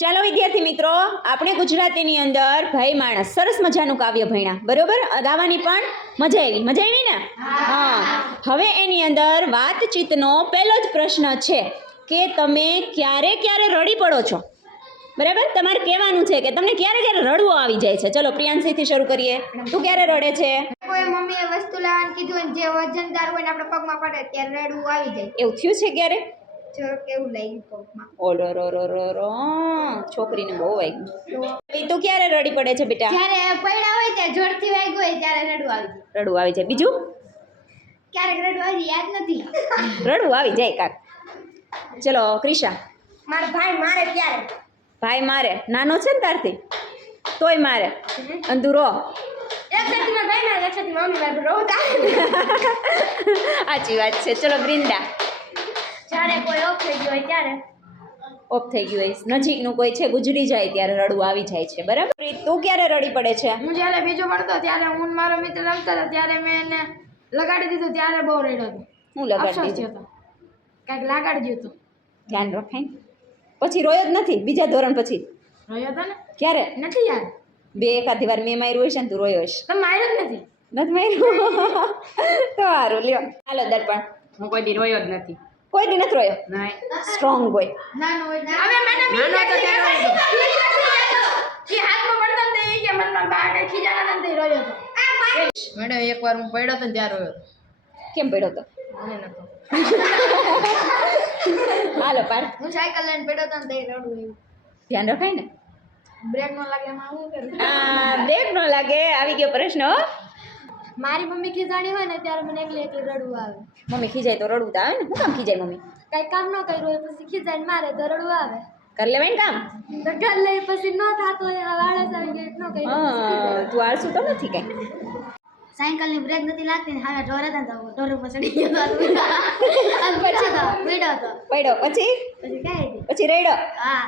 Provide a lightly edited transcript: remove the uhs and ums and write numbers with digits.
ચાલો વિદ્યાર્થી મિત્રો, આપણે ગુજરાતીની અંદર ભાઈ માણસ સરસ મજાનું કાવ્ય ભણ્યા, બરોબર? ગાવાની પણ મજા આવી ને? હા. હવે એની અંદર વાતચીતનો પહેલો જ પ્રશ્ન છે કે તમે ક્યારે ક્યારે રડી પડો છો, બરાબર? તમારે કહેવાનું છે કે તમને ક્યારે ક્યારે રડવું આવી જાય છે. ચલો પ્રિયાંશીથી શરૂ કરીએ. તું ક્યારે રડે છે? કોઈ મમ્મીએ વસ્તુ લાવવાનું કીધું અને જે વજનદાર હોય ને આપણા પગમાં પડે ત્યારે રડવું આવી જાય. એવું થયું છે ક્યારે? જો કેવું લાગ્યું પગમાં. ઓલો રો રો રો રો, છોકરીને બહુ વાગ્યું. તું ક્યારે રડી પડે છે બેટા? જ્યારે પડ્યા હોય ત્યારે જોરથી વાગ્યું હોય ત્યારે રડવું આવી જાય. રડવું આવી જાય. બીજું ક્યારેક રડવું આવી જાય, યાદ નથી. રડવું આવી જાય કાક. ચલો ક્રિશા. મારો ભાઈ મારે ત્યારે. ભાઈ મારે, નાનો છે ને તારથી તોય મારે, અને તું રો. એક સતી મારા ભાઈ મારે, એક સતી મમ્મી મારે રોતા. સાચી વાત છે. ચલો વૃંદા. જ્યારે કોઈ ઓફ થઈ ગયો હોય ત્યારે. ઓફ થઈ ગયું હોય, નજીકનું કોઈ છે ગુજરી જાય ત્યારે રડવું આવી જાય છે, બરાબર? તું ક્યારે રડી પડે છે? હું જ્યારે બીજો ભણતો ત્યારે હું મારો મિત્ર રમતા હતા ત્યારે મેં એને લગાડી દીધું ત્યારે બહુ રડ્યો હતો. હું લગાડી અફસોસ દીધું? થયો હતો. કાંઈક લગાડી દીધું. ધ્યાન રખાય. પછી રોયો જ નથી બીજા ધોરણ પછી? રોયો હતો ને? ક્યારે? નથી યાદ. બે એકાદી વાર મેં માર્યું હશે ને તું રોયો હશે. તમે માર્યો જ નથી. નથી માર્યું? તો સારું લ્યો. હાલો દર્પણ. હું કોઈ દી રોયો જ નથી. કોઈ દી નથી રોયો? નહીં. સ્ટ્રોંગ હોય. નાનો હોય હવે મને કે હાથમાં પડતો ને એ કે મનમાં બાને ખીજાના ને તે રોયો હતો. મેડમ એકવાર હું પડ્યો હતો ને ત્યારે રોયો હતો. કેમ પડ્યો તો? મને નતો. હાલો પાર. હું સાયકલ લઈને પડ્યો હતો ને તે રડું એવું. ધ્યાન રખાય ને. બ્રેક ન લાગે એમાં હું કરું. બ્રેક ન લાગે. આવી ગયો પ્રશ્ન. હો, મારી મમ્મી ખીજાણી હોય ને ત્યારે મને એકલી એકલી રડવું આવે. મમ્મી ખીજાય તો રડવું તો આવે ને. શું કામ ખીજાય મમ્મી? કઈ કામ ન કર્યું હોય પછી ખીજાઈને મારે તો રડવું આવે. કર લેવાય ને કામ. તો ઘર લઈ પછી ન થાતો હોય આળસ આવી ગઈ ન કરી. હા, તું આળસુ તો નથી કઈ. સાયકલ ની બ્રેક નથી લાગતી ને હવે ઢોર હતા તો ઢોર ઉપર ચડી ગયો હતો. અને પડ્યો હતો. પડ્યો પછી? પછી કઈ પછી રેડો. હા.